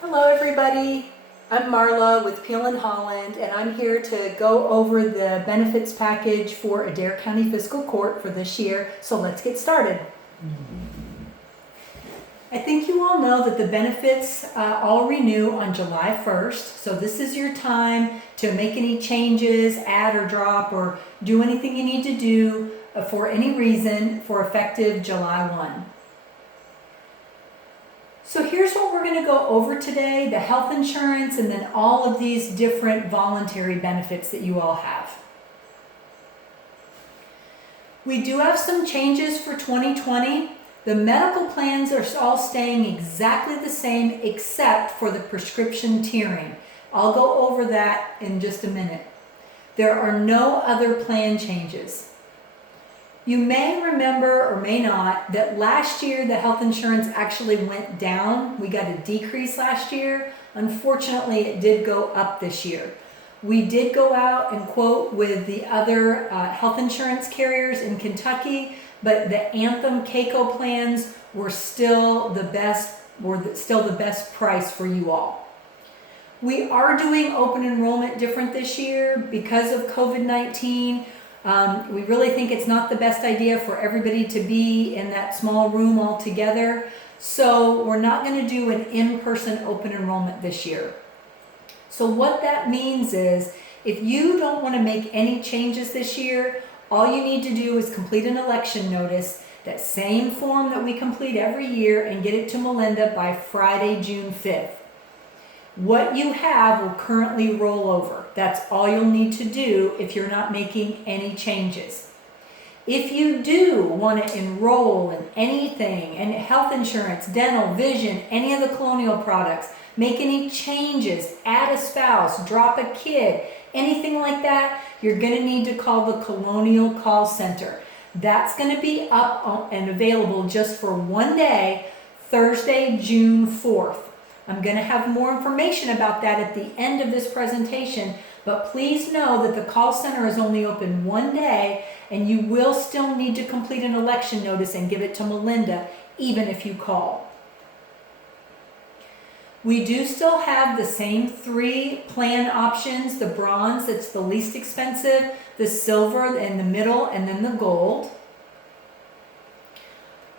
Hello everybody, I'm Marla with Peel and Holland, and I'm here to go over the benefits package for Adair County Fiscal Court for this year, so let's get started. I think you all know that the benefits all renew on July 1st, so this is your time to make any changes, add or drop, or do anything you need to do for any reason for effective July 1. So here's what we're going to go over today, the health insurance and then all of these different voluntary benefits that you all have. We do have some changes for 2020. The medical plans are all staying exactly the same except for the prescription tiering. I'll go over that in just a minute. There are no other plan changes. You may remember or may not that last year the health insurance actually went down. We got a decrease last year. Unfortunately, it did go up this year. We did go out and quote with the other health insurance carriers in Kentucky, but the Anthem KCO plans were still the best price for you all. We are doing open enrollment different this year because of COVID-19. We really think it's not the best idea for everybody to be in that small room all together. So we're not going to do an in-person open enrollment this year. So what that means is if you don't want to make any changes this year, all you need to do is complete an election notice, that same form that we complete every year, and get it to Melinda by Friday, June 5th. What you have will currently roll over. That's all you'll need to do if you're not making any changes. If you do want to enroll in anything, and health insurance, dental, vision, any of the Colonial products, make any changes, add a spouse, drop a kid, anything like that, you're going to need to call the Colonial call center. That's going to be up and available just for one day, Thursday, June 4th. I'm going to have more information about that at the end of this presentation, but please know that the call center is only open one day and you will still need to complete an election notice and give it to Melinda even if you call. We do still have the same three plan options: the bronze, that's the least expensive, the silver in the middle, and then the gold.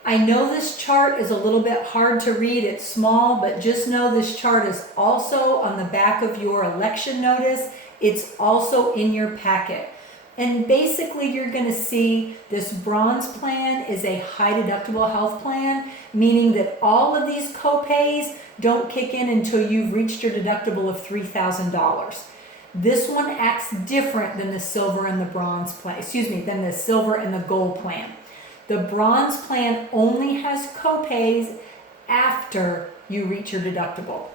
I know this chart is a little bit hard to read, it's small, but just know this chart is also on the back of your election notice. It's also in your packet. And basically you're going to see this bronze plan is a high deductible health plan, meaning that all of these co-pays don't kick in until you've reached your deductible of $3,000. This one acts different than the silver and the bronze plan, than the silver and the gold plan. The bronze plan only has co-pays after you reach your deductible.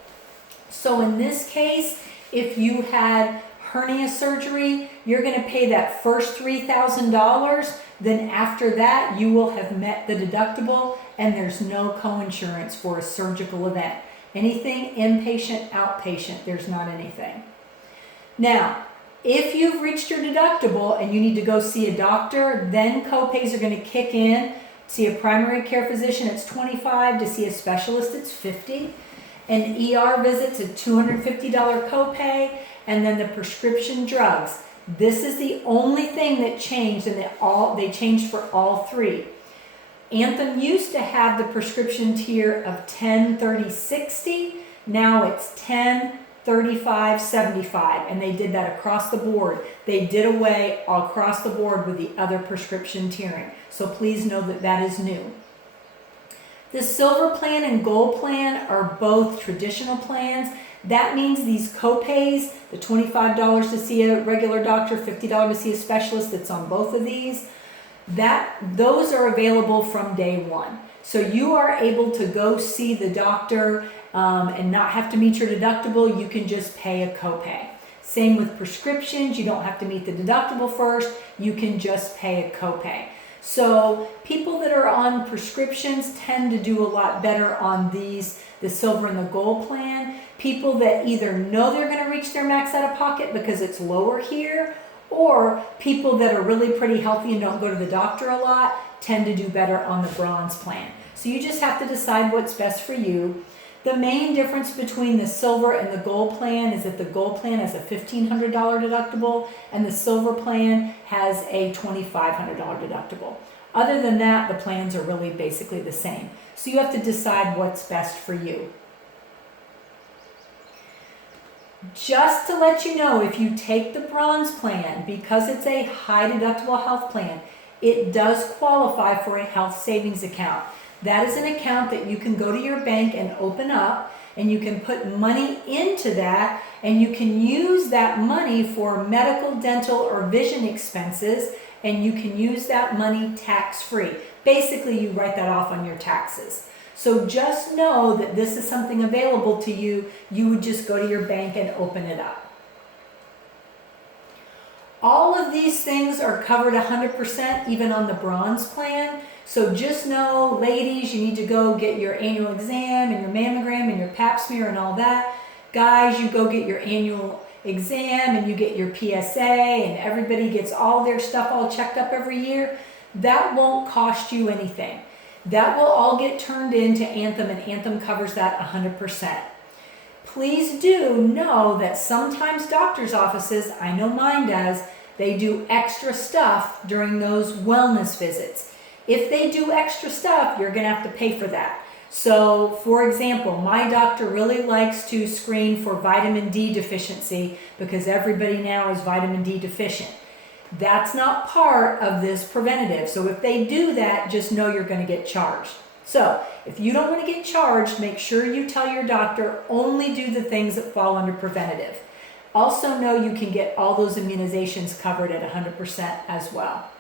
So in this case, if you had hernia surgery, you're going to pay that first $3,000. Then after that, you will have met the deductible and there's no co-insurance for a surgical event. Anything inpatient, outpatient, there's not anything. Now, if you've reached your deductible and you need to go see a doctor, then co-pays are going to kick in. See a primary care physician, it's $25. To see a specialist, it's $50. An ER visit's a $250 copay. And then the prescription drugs. This is the only thing that changed, and they changed for all three. Anthem used to have the prescription tier of 10, 30, 60. Now it's 10, 35, 75, and they did that across the board. They did away all across the board with the other prescription tiering. So please know that that is new. The silver plan and gold plan are both traditional plans. That means these co-pays, the $25 to see a regular doctor, $50 to see a specialist, that's on both of these, those are available from day one. So you are able to go see the doctor and not have to meet your deductible. You can just pay a copay. Same with prescriptions. You don't have to meet the deductible first. You can just pay a copay. So people that are on prescriptions tend to do a lot better on these, the silver and the gold plan. People that either know they're going to reach their max out of pocket because it's lower here, or people that are really pretty healthy and don't go to the doctor a lot tend to do better on the bronze plan. So you just have to decide what's best for you. The main difference between the silver and the gold plan is that the gold plan has a $1,500 deductible and the silver plan has a $2,500 deductible. Other than that, the plans are really basically the same. So you have to decide what's best for you. Just to let you know, if you take the bronze plan, because it's a high deductible health plan, it does qualify for a health savings account. That is an account that you can go to your bank and open up, and you can put money into that, and you can use that money for medical, dental, or vision expenses, and you can use that money tax-free. Basically, you write that off on your taxes. So just know that this is something available to you. You would just go to your bank and open it up. All of these things are covered 100% even on the bronze plan. So just know, ladies, you need to go get your annual exam and your mammogram and your pap smear and all that. Guys, you go get your annual exam and you get your PSA, and everybody gets all their stuff all checked up every year. That won't cost you anything. That will all get turned into Anthem, and Anthem covers that 100%. Please do know that sometimes doctor's offices, I know mine does, they do extra stuff during those wellness visits. If they do extra stuff, you're going to have to pay for that. So, for example, my doctor really likes to screen for vitamin D deficiency because everybody now is vitamin D deficient. That's not part of this preventative. So if they do that, just know you're going to get charged. So if you don't want to get charged, make sure you tell your doctor only do the things that fall under preventative. Also know you can get all those immunizations covered at 100% as well.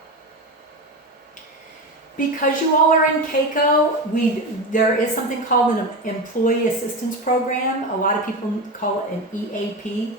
Because you all are in KCO, there is something called an Employee Assistance Program. A lot of people call it an EAP.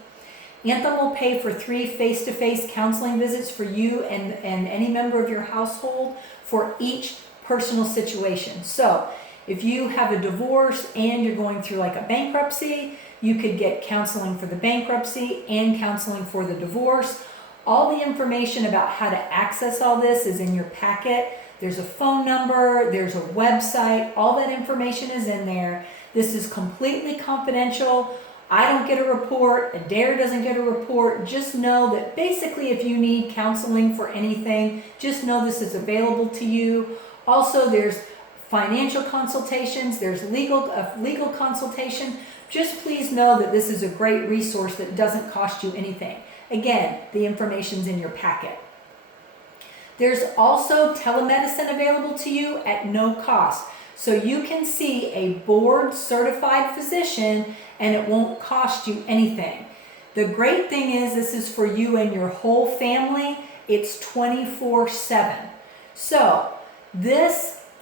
Anthem will pay for 3 face-to-face counseling visits for you and any member of your household for each personal situation. So if you have a divorce and you're going through like a bankruptcy, you could get counseling for the bankruptcy and counseling for the divorce. All the information about how to access all this is in your packet. There's a phone number, there's a website, all that information is in there. This is completely confidential. I don't get a report, Adair doesn't get a report. Just know that basically if you need counseling for anything, just know this is available to you. Also, there's financial consultations, there's legal consultation. Just please know that this is a great resource that doesn't cost you anything. Again, the information's in your packet. There's also telemedicine available to you at no cost. So you can see a board certified physician and it won't cost you anything. The great thing is this is for you and your whole family. It's 24/7. So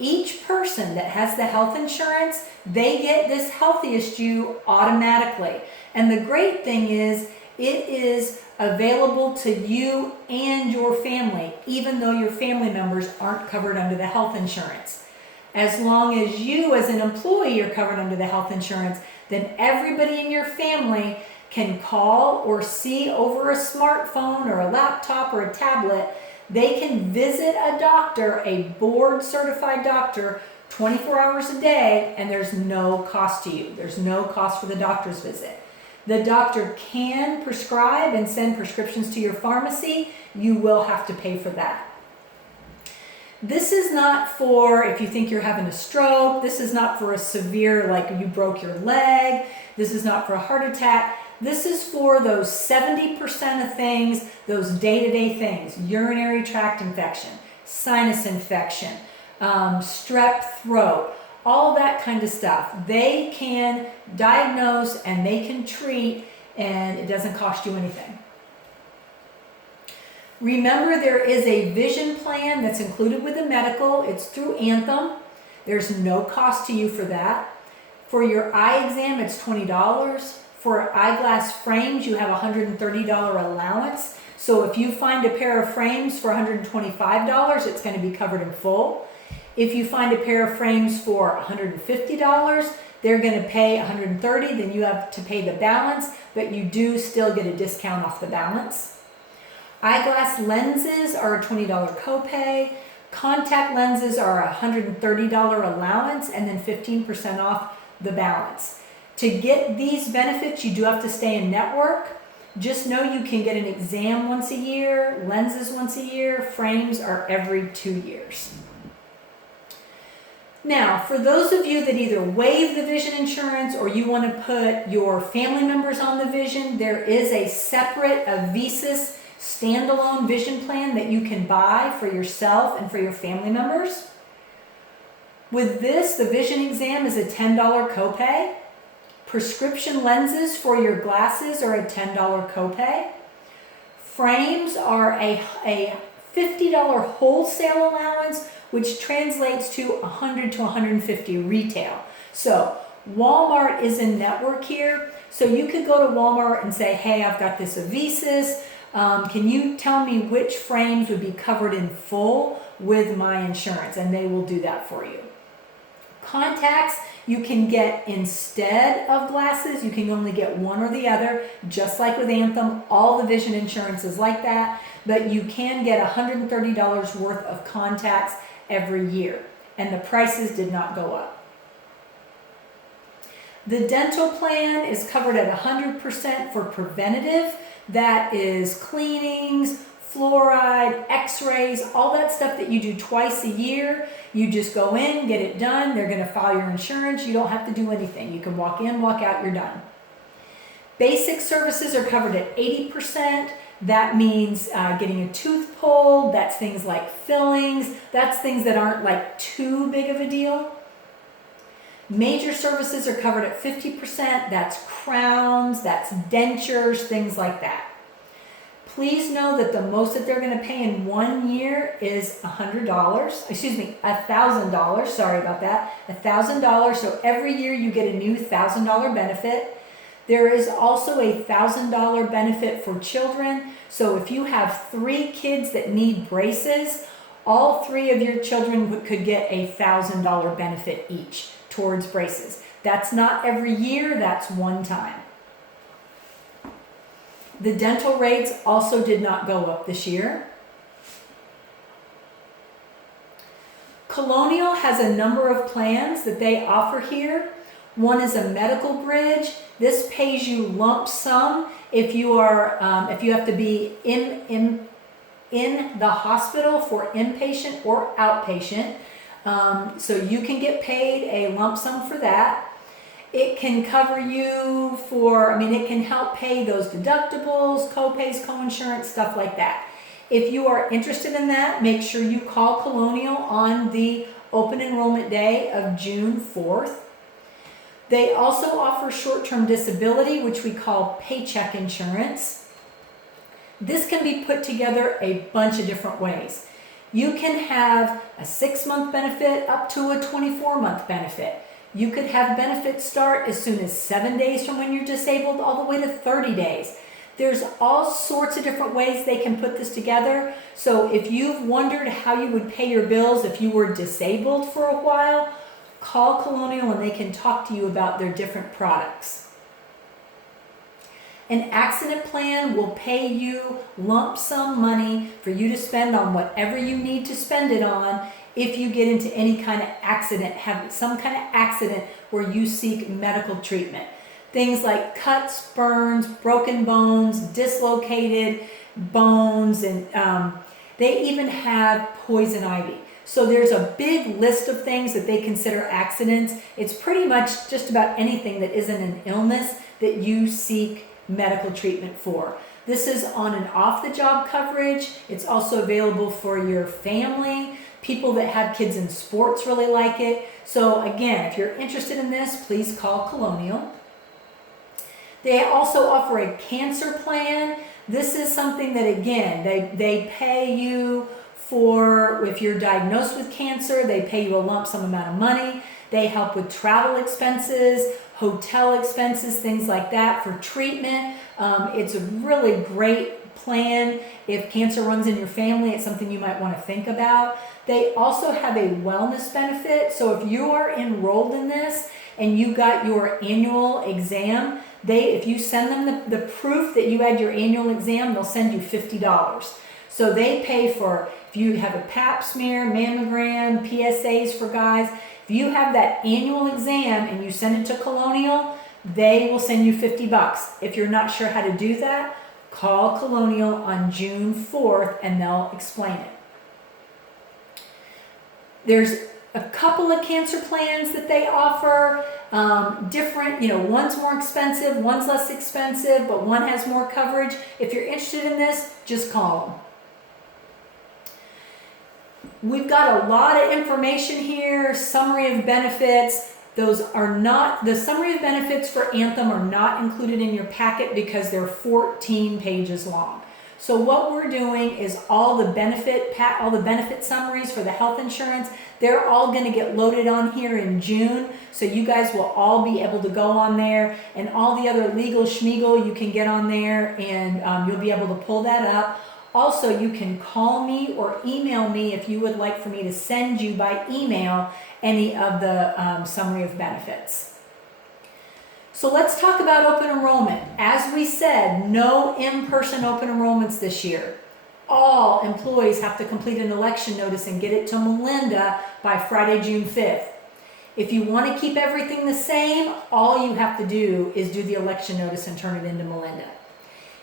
each person that has the health insurance, they get this Healthiest You automatically. And the great thing is it is available to you and your family, even though your family members aren't covered under the health insurance. As long as you as an employee are covered under the health insurance, then everybody in your family can call or see over a smartphone or a laptop or a tablet. They can visit a doctor, a board certified doctor, 24 hours a day, and there's no cost to you. There's no cost for the doctor's visit. The doctor can prescribe and send prescriptions to your pharmacy. You will have to pay for that. This is not for if you think you're having a stroke. This is not for a severe, like you broke your leg. This is not for a heart attack. This is for those 70% of things, those day-to-day things: urinary tract infection, sinus infection, strep throat, all that kind of stuff. They can diagnose and they can treat, and it doesn't cost you anything. Remember, there is a vision plan that's included with the medical. It's through Anthem. There's no cost to you for that. For your eye exam, it's $20. For eyeglass frames, you have a $130 allowance. So if you find a pair of frames for $125, it's going to be covered in full. If you find a pair of frames for $150, they're going to pay $130, then you have to pay the balance, but you do still get a discount off the balance. Eyeglass lenses are a $20 copay. Contact lenses are a $130 allowance and then 15% off the balance. To get these benefits, you do have to stay in network. Just know you can get an exam once a year, lenses once a year, frames are every 2 years. Now, for those of you that either waive the vision insurance or you want to put your family members on the vision, there is a separate Avisus standalone vision plan that you can buy for yourself and for your family members. With this, the vision exam is a $10 copay. Prescription lenses for your glasses are a $10 copay. Frames are a $50 wholesale allowance, which translates to $100 to $150 retail. So Walmart is in network here. So you could go to Walmart and say, hey, I've got this Avisus. Can you tell me which frames would be covered in full with my insurance? And they will do that for you. Contacts you can get instead of glasses. You can only get one or the other, just like with Anthem. All the vision insurance is like that, but you can get $130 worth of contacts every year, and the prices did not go up. The dental plan is covered at 100% for preventative. That is cleanings, fluoride, x-rays, all that stuff that you do twice a year. You just go in, get it done. They're going to file your insurance. You don't have to do anything. You can walk in, walk out, you're done. Basic services are covered at 80%. That means getting a tooth pulled. That's things like fillings. That's things that aren't like too big of a deal. Major services are covered at 50%. That's crowns, that's dentures, things like that. Please know that the most that they're going to pay in 1 year is $1,000. Sorry about that. $1,000. So every year you get a new $1,000 benefit. There is also a $1,000 benefit for children. So if you have 3 kids that need braces, all 3 of your children could get a $1,000 benefit each towards braces. That's not every year, that's one time. The dental rates also did not go up this year. Colonial has a number of plans that they offer here. One is a medical bridge. This pays you lump sum if you are if you have to be in the hospital for inpatient or outpatient. So you can get paid a lump sum for that. It can cover you for, it can help pay those deductibles, co-pays, co-insurance, stuff like that. If you are interested in that, make sure you call Colonial on the open enrollment day of June 4th. They also offer short-term disability, which we call paycheck insurance. This can be put together a bunch of different ways. You can have a 6-month benefit up to a 24-month benefit. You could have benefits start as soon as 7 days from when you're disabled all the way to 30 days. There's all sorts of different ways they can put this together. So if you've wondered how you would pay your bills if you were disabled for a while, call Colonial and they can talk to you about their different products. An accident plan will pay you lump sum money for you to spend on whatever you need to spend it on if you get into any kind of accident, have some kind of accident where you seek medical treatment. Things like cuts, burns, broken bones, dislocated bones, and they even have poison ivy. So there's a big list of things that they consider accidents. It's pretty much just about anything that isn't an illness that you seek medical treatment for. This is on and off the job coverage. It's also available for your family. People that have kids in sports really like it. So again, if you're interested in this, please call Colonial. They also offer a cancer plan. This is something that, again, they pay you for, if you're diagnosed with cancer, they pay you a lump sum amount of money. They help with travel expenses, hotel expenses, things like that for treatment. It's a really great plan. If cancer runs in your family, it's something you might want to think about. They also have a wellness benefit. So if you are enrolled in this and you got your annual exam, if you send them the proof that you had your annual exam, they'll send you $50. So they pay for, if you have a pap smear, mammogram, PSAs for guys, if you have that annual exam and you send it to Colonial, they will send you $50. If you're not sure how to do that, call Colonial on June 4th and they'll explain it. There's a couple of cancer plans that they offer, different, one's more expensive, one's less expensive, but one has more coverage. If you're interested in this, just call them. We've got a lot of information here, summary of benefits. Those are not, the summary of benefits for Anthem are not included in your packet because they're 14 pages long. So what we're doing is all the benefit summaries for the health insurance, they're all going to get loaded on here in June. So you guys will all be able to go on there, and all the other legal schmeagle you can get on there, and you'll be able to pull that up. Also, you can call me or email me if you would like for me to send you by email any of the summary of benefits. So let's talk about open enrollment. As we said, no in-person open enrollments this year. All employees have to complete an election notice and get it to Melinda by Friday, June 5th. If you want to keep everything the same, all you have to do is do the election notice and turn it into Melinda.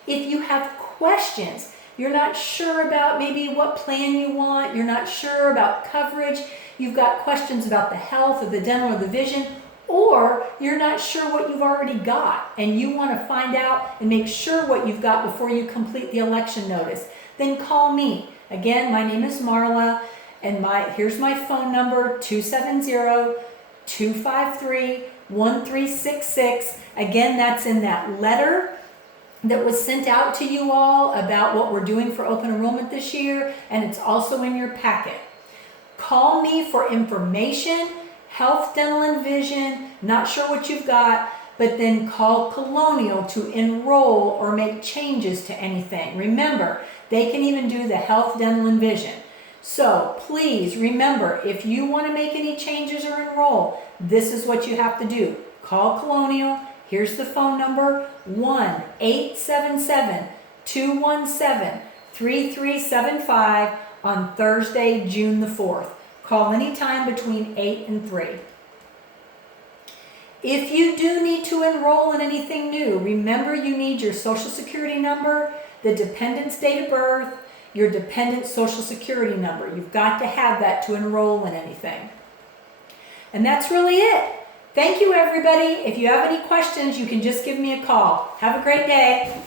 If you have questions, you're not sure about maybe what plan you want, you're not sure about coverage, you've got questions about the health or the dental or the vision, or you're not sure what you've already got and you want to find out and make sure what you've got before you complete the election notice, then call me. Again, my name is Marla, and here's my phone number, 270-253-1366. Again, that's in that letter that was sent out to you all about what we're doing for open enrollment this year, and it's also in your packet. Call me for information, health, dental, and vision, not sure what you've got, but then call Colonial to enroll or make changes to anything. Remember, they can even do the health, dental, and vision. So please remember, if you want to make any changes or enroll, this is what you have to do. Call Colonial. Here's the phone number, 1-877-217-3375 on Thursday, June the 4th. Call anytime between 8 and 3. If you do need to enroll in anything new, remember you need your Social Security number, the dependent's date of birth, your dependent's Social Security number. You've got to have that to enroll in anything. And that's really it. Thank you, everybody. If you have any questions, you can just give me a call. Have a great day.